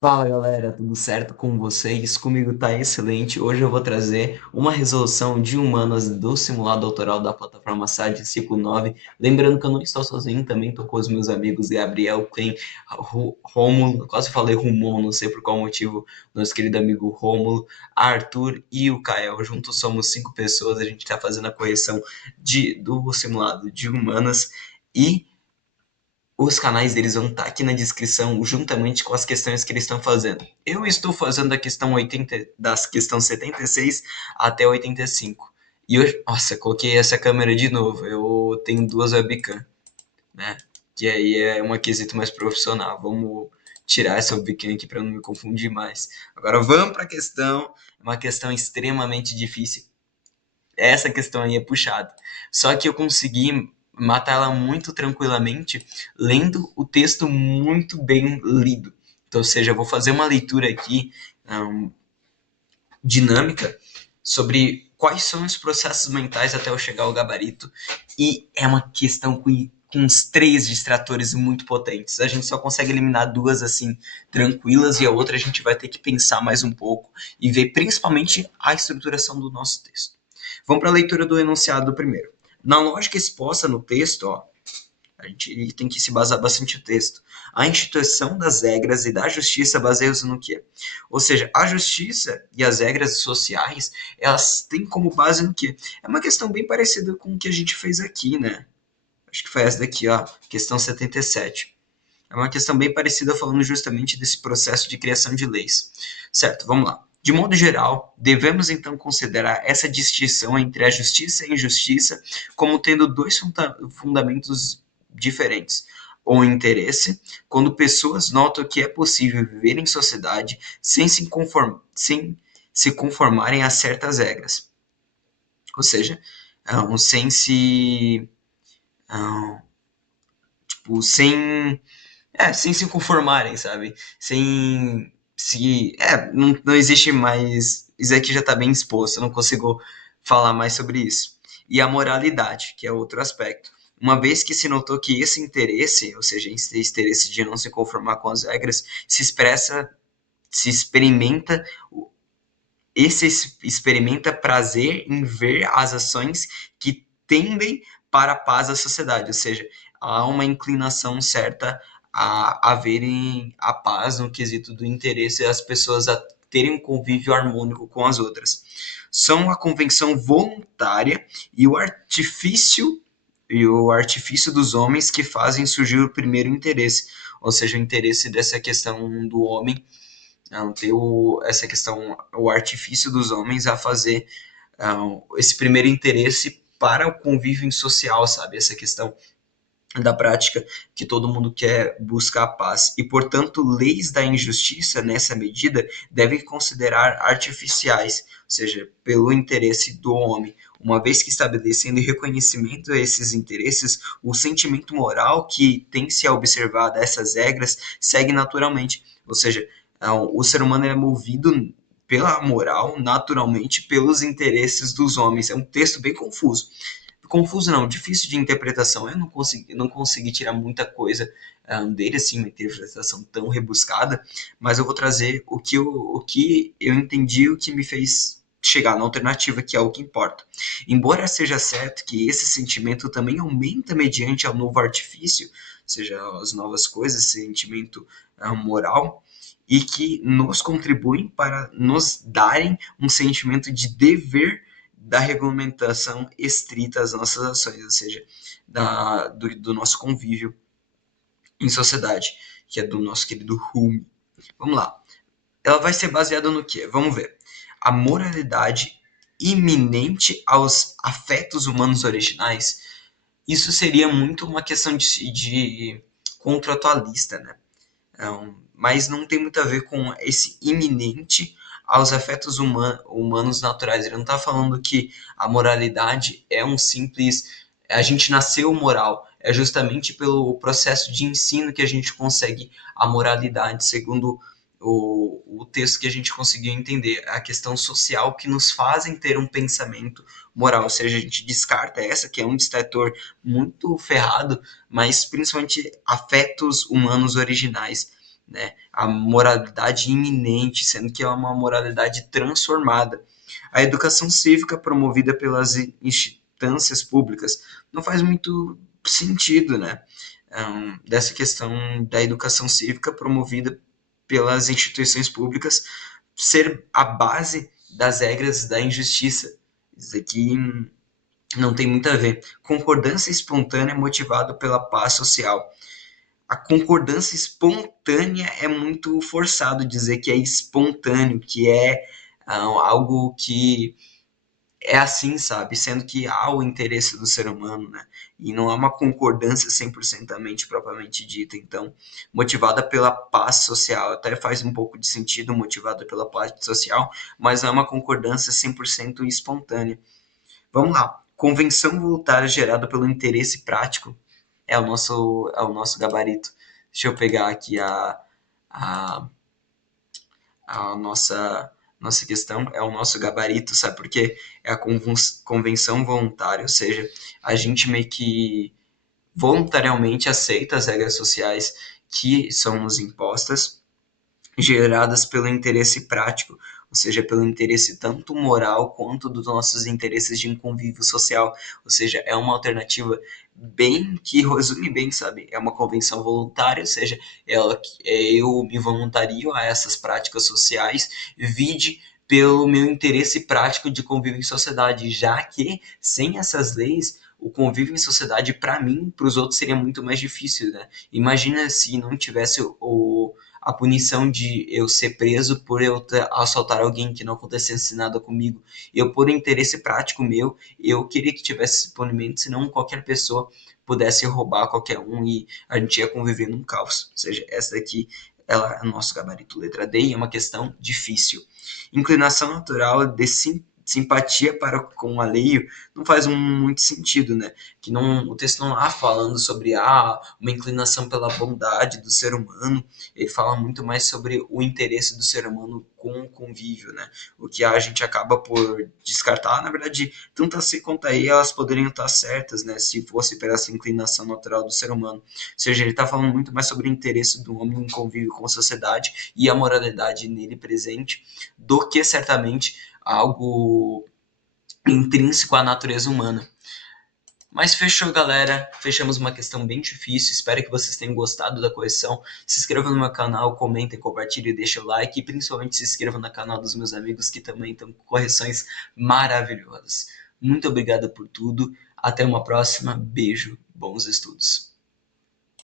Fala galera, tudo certo com vocês? Comigo tá excelente. Hoje eu vou trazer uma resolução de humanas do simulado autoral da plataforma SAD ciclo 9. Lembrando que eu não estou sozinho, também estou com os meus amigos Gabriel, Ken, Rômulo, quase falei Rumon, não sei por qual motivo, nosso querido amigo Rômulo, Arthur e o Kael. Juntos somos 5 pessoas, a gente está fazendo a correção do simulado de humanas e os canais deles vão estar aqui na descrição, juntamente com as questões que eles estão fazendo. Eu estou fazendo a questão 80, das questão 76 até 85. E eu, nossa, coloquei essa câmera de novo. Eu tenho duas webcam, né? Que aí é uma quesito mais profissional. Vamos tirar essa webcam aqui para não me confundir mais. Agora vamos para a questão. É uma questão extremamente difícil. Essa questão aí é puxada. Só que eu consegui matar ela muito tranquilamente, lendo o texto muito bem lido. Então, ou seja, eu vou fazer uma leitura aqui dinâmica sobre quais são os processos mentais até eu chegar ao gabarito. E é uma questão com uns 3 distratores muito potentes. A gente só consegue eliminar 2 assim tranquilas e a outra a gente vai ter que pensar mais um pouco e ver principalmente a estruturação do nosso texto. Vamos para a leitura do enunciado primeiro. Na lógica exposta no texto, ó, a gente tem que se basar bastante no texto. A instituição das regras e da justiça baseia-se no quê? Ou seja, a justiça e as regras sociais, elas têm como base no quê? É uma questão bem parecida com o que a gente fez aqui, né? Acho que foi essa daqui, ó, questão 77. É uma questão bem parecida falando justamente desse processo de criação de leis. Certo, vamos lá. De modo geral, devemos então considerar essa distinção entre a justiça e a injustiça como tendo dois fundamentos diferentes. O interesse, quando pessoas notam que é possível viver em sociedade sem se conformarem a certas regras. Ou seja, sem tipo, sem se conformarem, sabe? Sem se. Não existe mais. Isso aqui já tá bem exposto, eu não consigo falar mais sobre isso. E a moralidade, que é outro aspecto. Uma vez que se notou que esse interesse, ou seja, esse interesse de não se conformar com as regras, se experimenta, esse experimenta prazer em ver as ações que tendem para a paz da sociedade, ou seja, há uma inclinação certa a verem a paz no quesito do interesse das pessoas a terem um convívio harmônico com as outras. São a convenção voluntária e o artifício dos homens que fazem surgir o primeiro interesse, ou seja, o interesse dessa questão do homem não ter essa questão, o artifício dos homens a fazer esse primeiro interesse para o convívio social, sabe? Essa questão da prática que todo mundo quer buscar a paz. E, portanto, leis da injustiça, nessa medida, devem considerar artificiais, ou seja, pelo interesse do homem. Uma vez que estabelecendo reconhecimento a esses interesses, o sentimento moral que tem se a observar dessas regras segue naturalmente. Ou seja, o ser humano é movido pela moral, naturalmente, pelos interesses dos homens. É um texto bem confuso. Confuso não, difícil de interpretação. Eu não consegui tirar muita coisa dele, assim, uma interpretação tão rebuscada, mas eu vou trazer o que eu entendi, o que me fez chegar na alternativa, que é o que importa. Embora seja certo que esse sentimento também aumenta mediante ao novo artifício, ou seja, as novas coisas, sentimento moral, e que nos contribuem para nos darem um sentimento de dever da regulamentação estrita às nossas ações, ou seja, do nosso convívio em sociedade, que é do nosso querido Hume. Vamos lá. Ela vai ser baseada no quê? Vamos ver. A moralidade iminente aos afetos humanos originais. Isso seria muito uma questão de contratualista, né? Mas não tem muito a ver com esse iminente aos afetos humanos naturais. Ele não está falando que a moralidade é um simples. A gente nasceu moral. É justamente pelo processo de ensino que a gente consegue a moralidade, segundo o texto que a gente conseguiu entender. A questão social que nos fazem ter um pensamento moral. Ou seja, a gente descarta essa, que é um distrator muito ferrado, mas principalmente afetos humanos originais né? A moralidade iminente, sendo que é uma moralidade transformada. A educação cívica promovida pelas instâncias públicas não faz muito sentido, né? Dessa questão da educação cívica promovida pelas instituições públicas ser a base das regras da injustiça. Isso aqui não tem muito a ver. Concordância espontânea motivada pela paz social. A concordância espontânea é muito forçado dizer que é espontâneo, que é algo que é assim, sabe? Sendo que há o interesse do ser humano, né? E não há uma concordância 100% propriamente dita. Então, motivada pela paz social, até faz um pouco de sentido motivada pela paz social, mas não é uma concordância 100% espontânea. Vamos lá. Convenção voluntária gerada pelo interesse prático é o nosso gabarito. Deixa eu pegar aqui a, a nossa questão, é o nosso gabarito, sabe por quê? É a convenção voluntária, ou seja, a gente meio que voluntariamente aceita as regras sociais que são nos impostas, geradas pelo interesse prático, ou seja, pelo interesse tanto moral quanto dos nossos interesses de um convívio social. Ou seja, é uma alternativa bem que resume bem, sabe? É uma convenção voluntária, ou seja, eu me voluntario a essas práticas sociais, vide pelo meu interesse prático de convívio em sociedade, já que sem essas leis o convívio em sociedade para mim, para os outros seria muito mais difícil, né? Imagina se não tivesse a punição de eu ser preso por eu assaltar alguém que não acontecesse nada comigo. Eu, por interesse prático meu, eu queria que tivesse esse punimento, senão qualquer pessoa pudesse roubar qualquer um e a gente ia conviver num caos. Ou seja, essa daqui ela é o nosso gabarito letra D e é uma questão difícil. Inclinação natural de simpatia para com o alheio não faz muito sentido, né? Que não, o texto não está falando sobre uma inclinação pela bondade do ser humano, ele fala muito mais sobre o interesse do ser humano com o convívio, né? O que a gente acaba por descartar, na verdade, tanto a C quanto a E, elas poderiam estar certas, né? Se fosse pela essa inclinação natural do ser humano. Ou seja, ele está falando muito mais sobre o interesse do homem em convívio com a sociedade e a moralidade nele presente, do que certamente algo intrínseco à natureza humana. Mas fechou, galera. Fechamos uma questão bem difícil. Espero que vocês tenham gostado da correção. Se inscrevam no meu canal, comentem, compartilhem, deixem o like. E principalmente se inscrevam no canal dos meus amigos que também estão com correções maravilhosas. Muito obrigado por tudo. Até uma próxima. Beijo. Bons estudos.